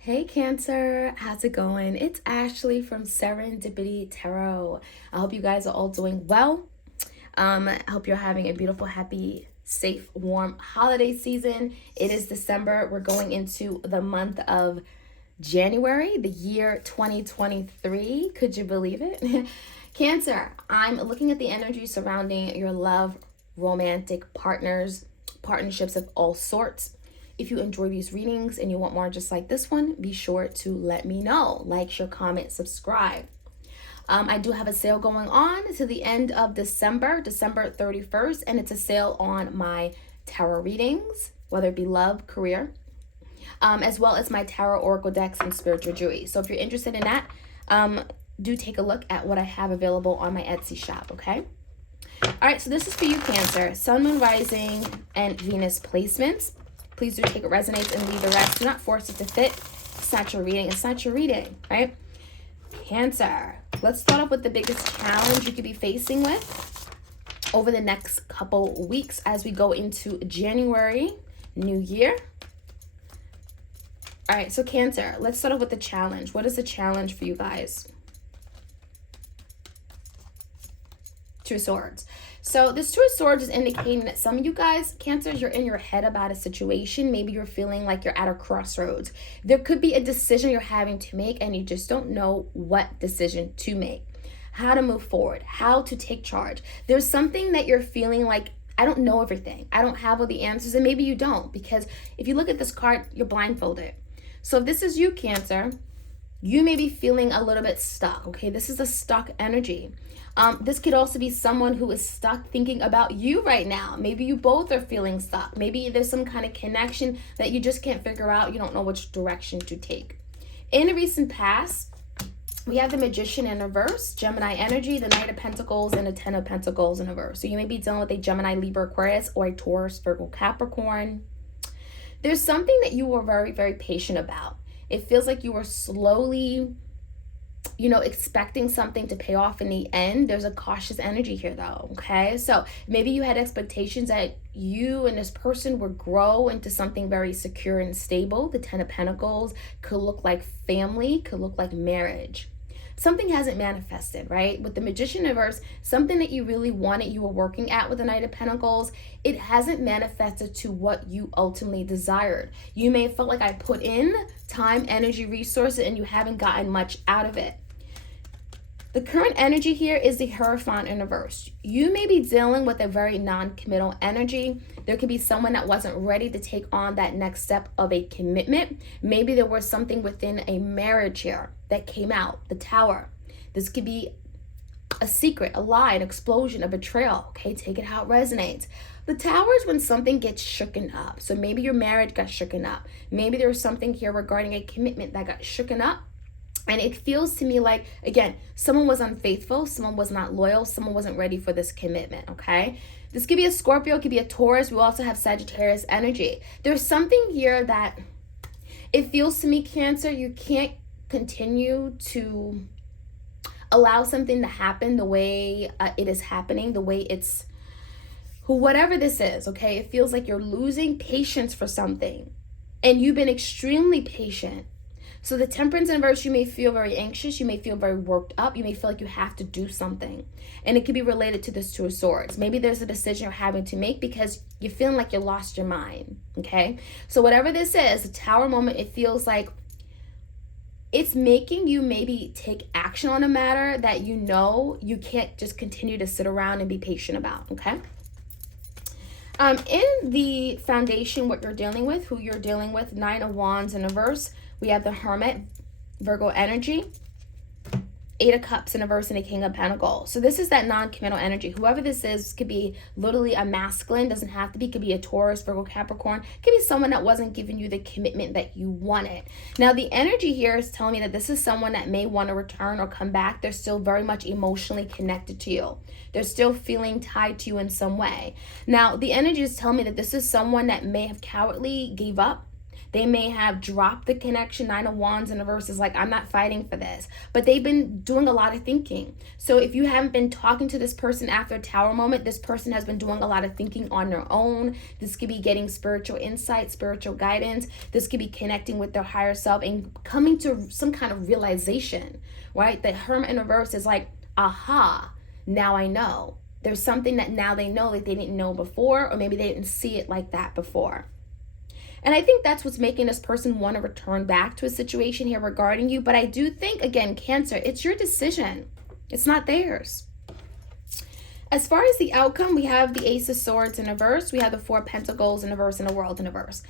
Hey Cancer, how's it going? It's Ashley from Serendipity Tarot. I hope you guys are all doing well. I hope you're having a beautiful, happy, safe, warm holiday season. It is December. We're going into the month of January, the year 2023. Could you believe it? Cancer, I'm looking at the energy surrounding your love, romantic partnerships of all sorts. If you enjoy these readings and you want more just like this one, be sure to let me know. Like, share, comment, subscribe. I do have a sale going on to the end of December 31st, and it's a sale on my tarot readings, whether it be love, career, as well as my tarot oracle decks and spiritual jewelry. So if you're interested in that, do take a look at what I have available on my Etsy shop, okay? All right, so this is for you, Cancer. Sun, Moon, Rising, and Venus placements. Please do take what resonates and leave the rest. Do not force it to fit. It's not your reading. It's not your reading, right? Cancer. Let's start off with the biggest challenge you could be facing with over the next couple weeks as we go into January, New Year. All right, so Cancer, let's start off with the challenge. What is the challenge for you guys? Two of Swords. So this Two of Swords is indicating that some of you guys, Cancer, you're in your head about a situation. Maybe you're feeling like you're at a crossroads. There could be a decision you're having to make and you just don't know what decision to make, how to move forward, how to take charge. There's something that you're feeling like, I don't know everything. I don't have all the answers, and maybe you don't, because if you look at this card, you're blindfolded. So if this is you, Cancer, you may be feeling a little bit stuck, okay? This is a stuck energy. This could also be someone who is stuck thinking about you right now. Maybe you both are feeling stuck. Maybe there's some kind of connection that you just can't figure out. You don't know which direction to take. In the recent past, we have the Magician in reverse, Gemini energy, the Knight of Pentacles, and the Ten of Pentacles in reverse. So you may be dealing with a Gemini, Libra, Aquarius, or a Taurus, Virgo, Capricorn. There's something that you were very, very patient about. It feels like you were slowly, expecting something to pay off in the end. There's a cautious energy here though, okay? So maybe you had expectations that you and this person would grow into something very secure and stable. The Ten of Pentacles could look like family, could look like marriage. Something hasn't manifested, right? With the Magician in reverse, something that you really wanted, you were working at with the Knight of Pentacles, it hasn't manifested to what you ultimately desired. You may have felt like I put in time, energy, resources, and you haven't gotten much out of it. The current energy here is the Hierophant in reverse. You may be dealing with a very non-committal energy. There could be someone that wasn't ready to take on that next step of a commitment. Maybe there was something within a marriage here that came out, the Tower. This could be a secret, a lie, an explosion, a betrayal. Okay, take it how it resonates. The Tower is when something gets shooken up. So maybe your marriage got shooken up. Maybe there was something here regarding a commitment that got shooken up. And it feels to me like, again, someone was unfaithful, someone was not loyal, someone wasn't ready for this commitment, okay? This could be a Scorpio, it could be a Taurus. We also have Sagittarius energy. There's something here that it feels to me, Cancer, you can't continue to allow something to happen the way it is happening, the way it's, whatever this is, okay? It feels like you're losing patience for something. And you've been extremely patient. So the Temperance in reverse, you may feel very anxious. You may feel very worked up. You may feel like you have to do something. And it could be related to this Two of Swords. Maybe there's a decision you're having to make because you're feeling like you lost your mind, okay? So whatever this is, the Tower moment, it feels like it's making you maybe take action on a matter that you can't just continue to sit around and be patient about, okay? In the foundation, what you're dealing with, who you're dealing with, Nine of Wands in reverse, we have the Hermit, Virgo energy, Eight of Cups in reverse, and a King of Pentacles. So this is that non-committal energy. Whoever this is could be literally a masculine, doesn't have to be, could be a Taurus, Virgo, Capricorn, could be someone that wasn't giving you the commitment that you wanted. Now the energy here is telling me that this is someone that may want to return or come back. They're still very much emotionally connected to you. They're still feeling tied to you in some way. Now the energy is telling me that this is someone that may have cowardly gave up. They may have dropped the connection. Nine of Wands in reverse is like, I'm not fighting for this. But they've been doing a lot of thinking. So if you haven't been talking to this person after a Tower moment, this person has been doing a lot of thinking on their own. This could be getting spiritual insight, spiritual guidance. This could be connecting with their higher self and coming to some kind of realization, right? The Hermit in reverse is like, aha, now I know. There's something that now they know that they didn't know before, or maybe they didn't see it like that before. And I think that's what's making this person want to return back to a situation here regarding you. But I do think, again, Cancer, it's your decision. It's not theirs. As far as the outcome, we have the Ace of Swords in reverse. We have the Four of Pentacles in reverse and the World in reverse.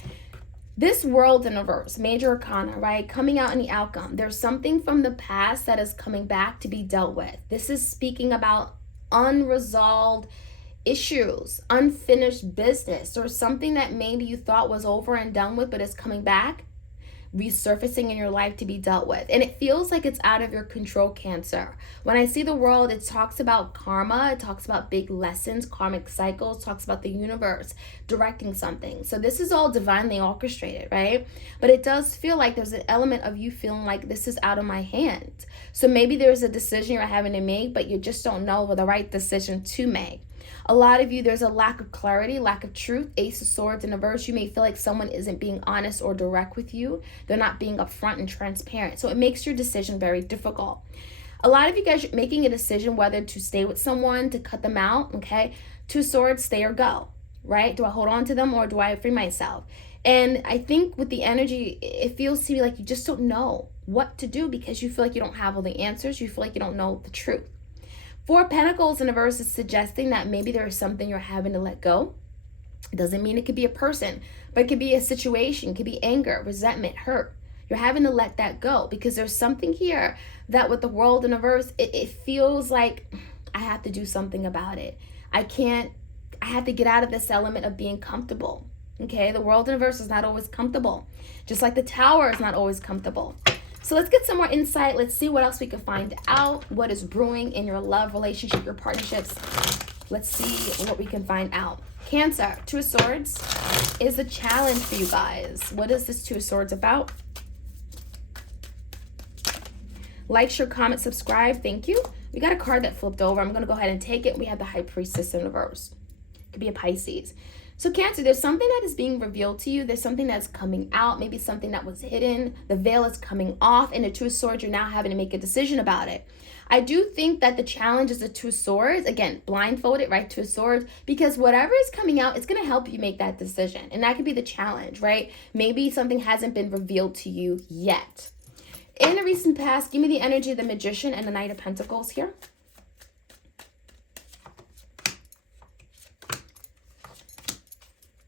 This World in reverse, major arcana, right? Coming out in the outcome. There's something from the past that is coming back to be dealt with. This is speaking about unresolved issues, unfinished business, or something that maybe you thought was over and done with, but is coming back, resurfacing in your life to be dealt with. And it feels like it's out of your control, Cancer. When I see the World, it talks about karma, it talks about big lessons, karmic cycles, talks about the universe directing something. So this is all divinely orchestrated, right? But it does feel like there's an element of you feeling like this is out of my hands. So maybe there's a decision you're having to make, but you just don't know the right decision to make. A lot of you, there's a lack of clarity, lack of truth. Ace of Swords in reverse, you may feel like someone isn't being honest or direct with you. They're not being upfront and transparent. So it makes your decision very difficult. A lot of you guys are making a decision whether to stay with someone, to cut them out, okay? Two Swords, stay or go, right? Do I hold on to them or do I free myself? And I think with the energy, it feels to me like you just don't know what to do because you feel like you don't have all the answers. You feel like you don't know the truth. Four Pentacles in reverse is suggesting that maybe there is something you're having to let go. It doesn't mean it could be a person, but it could be a situation, it could be anger, resentment, hurt. You're having to let that go because there's something here that with the World in reverse, it feels like I have to do something about it. I have to get out of this element of being comfortable. Okay, the World in reverse is not always comfortable. Just like the Tower is not always comfortable. So let's get some more insight. Let's see what else we can find out. What is brewing in your love, relationship, your partnerships. Let's see what we can find out. Cancer, Two of Swords is a challenge for you guys. What is this Two of Swords about? Like, share, comment, subscribe. Thank you. We got a card that flipped over. I'm going to go ahead and take it. We have the High Priestess in reverse. Could be a Pisces. So Cancer, there's something that is being revealed to you. There's something that's coming out, maybe something that was hidden. The veil is coming off, and the Two of Swords, you're now having to make a decision about it. I do think that the challenge is the Two of Swords. Again, blindfolded, right? Two of Swords, because whatever is coming out, it's going to help you make that decision. And that could be the challenge, right? Maybe something hasn't been revealed to you yet. In the recent past, give me the energy of the Magician and the Knight of Pentacles here.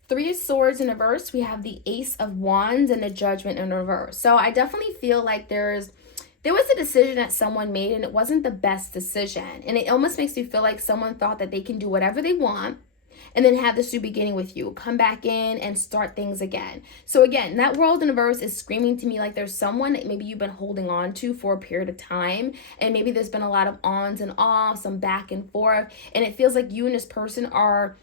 Three of Swords in reverse, we have the Ace of Wands and the Judgment in reverse. So I definitely feel like there was a decision that someone made and it wasn't the best decision. And it almost makes me feel like someone thought that they can do whatever they want and then have this new beginning with you. Come back in and start things again. So again, that World in reverse is screaming to me like there's someone that maybe you've been holding on to for a period of time. And maybe there's been a lot of ons and offs, some back and forth. And it feels like you and this person are...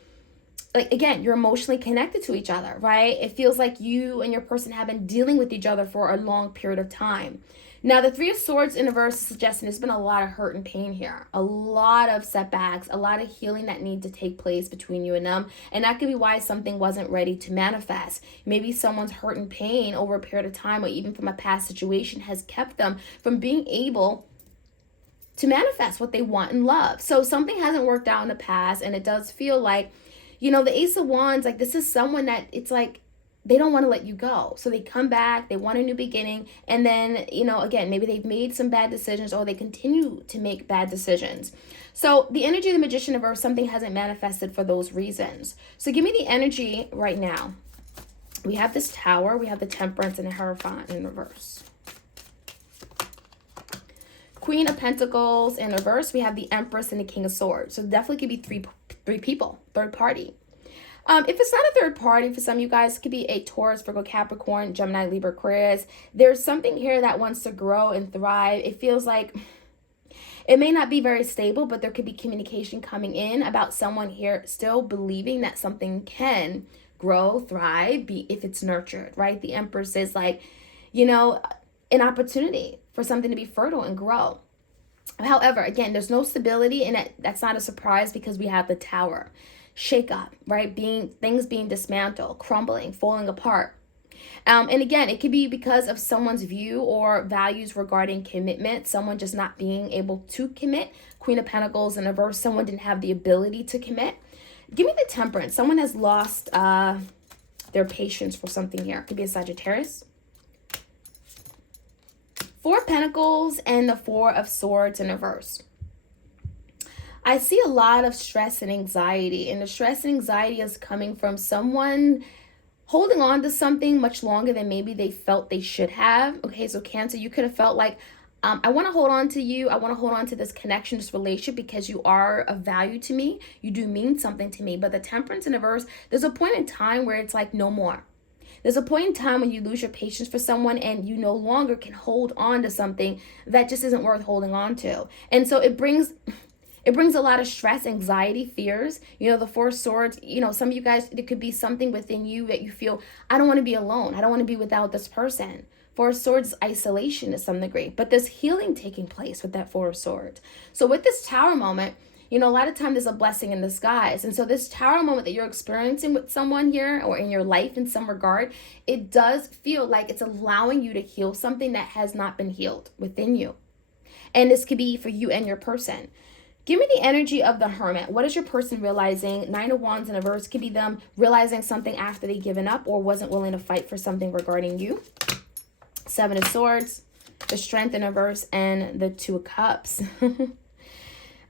like, again, you're emotionally connected to each other, right? It feels like you and your person have been dealing with each other for a long period of time. Now, the Three of Swords in reverse is suggesting there's been a lot of hurt and pain here. A lot of setbacks, a lot of healing that needs to take place between you and them. And that could be why something wasn't ready to manifest. Maybe someone's hurt and pain over a period of time or even from a past situation has kept them from being able to manifest what they want in love. So something hasn't worked out in the past, and it does feel like, you know, the Ace of Wands, like this is someone that it's like they don't want to let you go. So they come back, they want a new beginning. And then, you know, again, maybe they've made some bad decisions or they continue to make bad decisions. So the energy of the Magician in reverse, something hasn't manifested for those reasons. So give me the energy right now. We have this Tower, we have the Temperance and the Hierophant in reverse. Queen of Pentacles in reverse, we have the Empress and the King of Swords. So definitely could be three people, third party. If it's not a third party, for some of you guys, it could be a Taurus, Virgo, Capricorn, Gemini, Libra, Aquarius. There's something here that wants to grow and thrive. It feels like it may not be very stable, but there could be communication coming in about someone here still believing that something can grow, thrive, if it's nurtured, right? The Empress is like, you know, an opportunity for something to be fertile and grow. However, again, there's no stability, and that's not a surprise because we have the Tower. Shake up, right? Things being dismantled, crumbling, falling apart. And again, it could be because of someone's view or values regarding commitment, someone just not being able to commit. Queen of Pentacles in reverse, someone didn't have the ability to commit. Give me the Temperance. Someone has lost their patience for something here. It could be a Sagittarius. Four of Pentacles and the Four of Swords in reverse. I see a lot of stress and anxiety, and the stress and anxiety is coming from someone holding on to something much longer than maybe they felt they should have. Okay, so Cancer, you could have felt like, I want to hold on to you. I want to hold on to this connection, this relationship, because you are of value to me. You do mean something to me. But the Temperance in reverse, there's a point in time where it's like no more. There's a point in time when you lose your patience for someone and you no longer can hold on to something that just isn't worth holding on to. And so it brings a lot of stress, anxiety, fears. You know, the Four of Swords, you know, some of you guys, it could be something within you that you feel, I don't want to be alone. I don't want to be without this person. Four of Swords, isolation to some degree. But there's healing taking place with that Four of Swords. So with this Tower moment, you know, a lot of times there's a blessing in disguise. And so this Tower moment that you're experiencing with someone here or in your life in some regard, it does feel like it's allowing you to heal something that has not been healed within you. And this could be for you and your person. Give me the energy of the Hermit. What is your person realizing? Nine of Wands in reverse could be them realizing something after they've given up or wasn't willing to fight for something regarding you. Seven of Swords, the Strength in reverse, and the Two of Cups.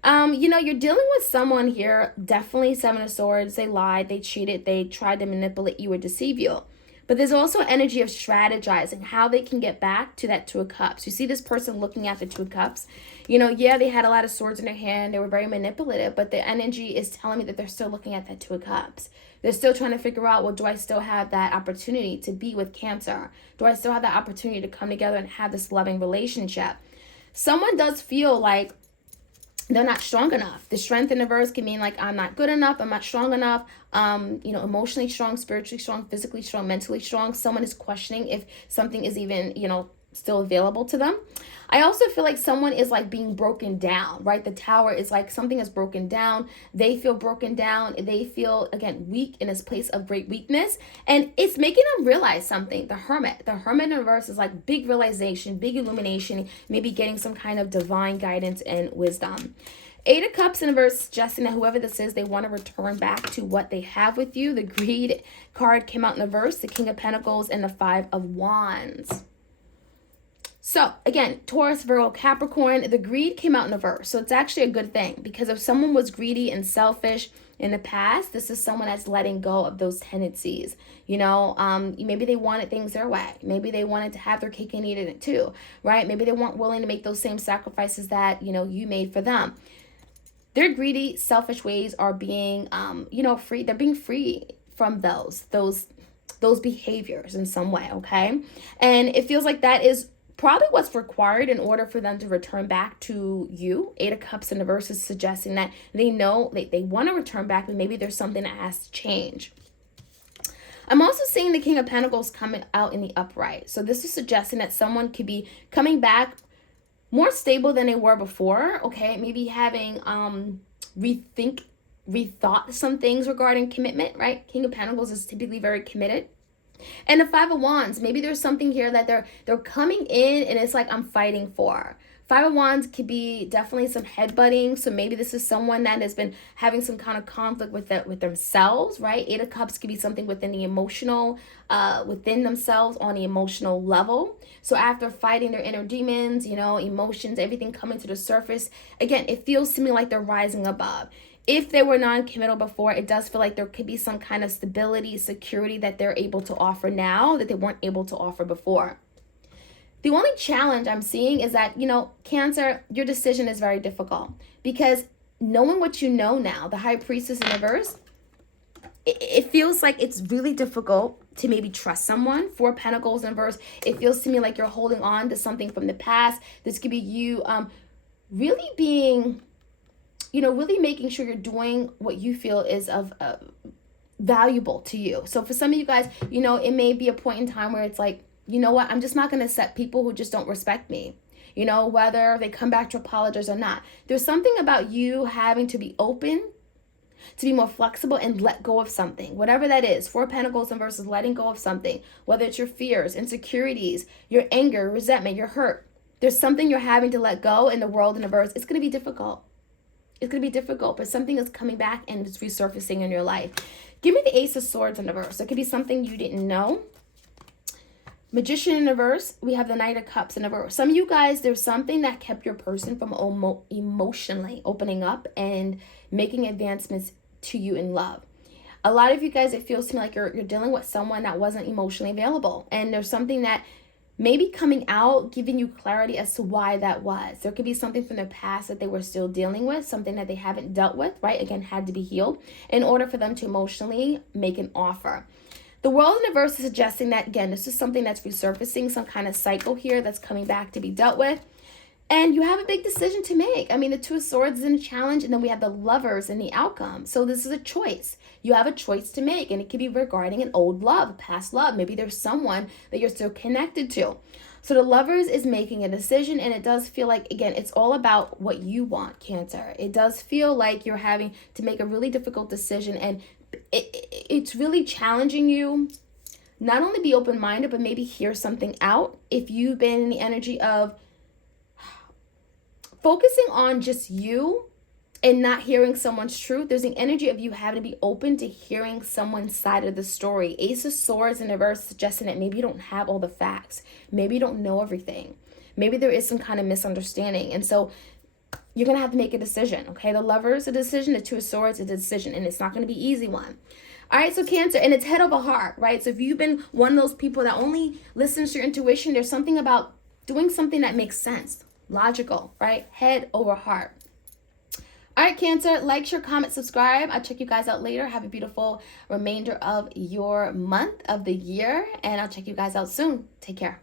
You know, you're dealing with someone here, definitely Seven of Swords. They lied, they cheated, they tried to manipulate you or deceive you. But there's also energy of strategizing how they can get back to that Two of Cups. You see this person looking at the Two of Cups. You know, yeah, they had a lot of swords in their hand. They were very manipulative, but the energy is telling me that they're still looking at that Two of Cups. They're still trying to figure out, well, do I still have that opportunity to be with Cancer? Do I still have that opportunity to come together and have this loving relationship? Someone does feel like they're not strong enough. The Strength in reverse can mean like, I'm not good enough, I'm not strong enough, you know, emotionally strong, spiritually strong, physically strong, mentally strong. Someone is questioning if something is even, you know, still available to them. I also feel like someone is like being broken down, right? The Tower is like something is broken down. They feel broken down. They feel, again, weak in this place of great weakness. And it's making them realize something. The Hermit in reverse is like big realization, big illumination, maybe getting some kind of divine guidance and wisdom. Eight of Cups in reverse, suggesting that whoever this is, they want to return back to what they have with you. The Greed card came out in reverse, the King of Pentacles, and the Five of Wands. So again, Taurus, Virgo, Capricorn, the greed came out in reverse. So it's actually a good thing, because if someone was greedy and selfish in the past, this is someone that's letting go of those tendencies. You know, maybe they wanted things their way. Maybe they wanted to have their cake and eat it too, right? Maybe they weren't willing to make those same sacrifices that, you know, you made for them. Their greedy, selfish ways are being, you know, free. They're being free from those behaviors in some way, okay? And it feels like that is probably what's required in order for them to return back to you. Eight of Cups in reverse is suggesting that they know they want to return back, but maybe there's something that has to change. I'm also seeing the King of Pentacles coming out in the upright. So this is suggesting that someone could be coming back more stable than they were before, okay? Maybe having rethought some things regarding commitment, right? King of Pentacles is typically very committed. And the Five of Wands, maybe there's something here that they're coming in and it's like, I'm fighting for. Five of Wands could be definitely some headbutting. So maybe this is someone that has been having some kind of conflict with themselves, right? Eight of Cups could be something within the emotional, within themselves on the emotional level. So after fighting their inner demons, you know, emotions, everything coming to the surface, again, it feels to me like they're rising above. If they were non-committal before, it does feel like there could be some kind of stability, security that they're able to offer now that they weren't able to offer before. The only challenge I'm seeing is that, you know, Cancer, your decision is very difficult, because knowing what you know now, the High Priestess in reverse, it feels like it's really difficult to maybe trust someone. Four Pentacles in reverse, it feels to me like you're holding on to something from the past. This could be you really being, you know, really making sure you're doing what you feel is of valuable to you. So for some of you guys, you know, it may be a point in time where it's like, you know what, I'm just not going to accept people who just don't respect me. You know, whether they come back to apologize or not. There's something about you having to be open, to be more flexible and let go of something, whatever that is. Four of Pentacles and versus letting go of something, whether it's your fears, insecurities, your anger, resentment, your hurt. There's something you're having to let go in the world and the verse. It's going to be difficult. It's going to be difficult, but something is coming back and it's resurfacing in your life. Give me the Ace of Swords in the verse. It could be something you didn't know. Magician in the verse, we have the Knight of Cups in the verse. Some of you guys, there's something that kept your person from emotionally opening up and making advancements to you in love. A lot of you guys, it feels to me like you're dealing with someone that wasn't emotionally available. And there's something that maybe coming out, giving you clarity as to why that was. There could be something from their past that they were still dealing with, something that they haven't dealt with, right? Again, had to be healed in order for them to emotionally make an offer. The World in the verse is suggesting that, again, this is something that's resurfacing, some kind of cycle here that's coming back to be dealt with. And you have a big decision to make. I mean, the Two of Swords is in a challenge, and then we have the Lovers in the outcome. So this is a choice. You have a choice to make, and it could be regarding an old love, a past love. Maybe there's someone that you're still connected to. So the Lovers is making a decision, and it does feel like, again, it's all about what you want, Cancer. It does feel like you're having to make a really difficult decision, and it's really challenging you. Not only be open-minded, but maybe hear something out. If you've been in the energy of focusing on just you and not hearing someone's truth, there's an energy of you having to be open to hearing someone's side of the story. Ace of Swords in the verse suggesting that maybe you don't have all the facts. Maybe you don't know everything. Maybe there is some kind of misunderstanding. And so you're going to have to make a decision, okay? The Lover is a decision. The Two of Swords is a decision, and it's not going to be an easy one. All right, so Cancer, and it's head over heart, right? So if you've been one of those people that only listens to your intuition, there's something about doing something that makes sense, logical, right? Head over heart. All right, Cancer, like, share, comment, subscribe. I'll check you guys out later. Have a beautiful remainder of your month, of the year, and I'll check you guys out soon. Take care.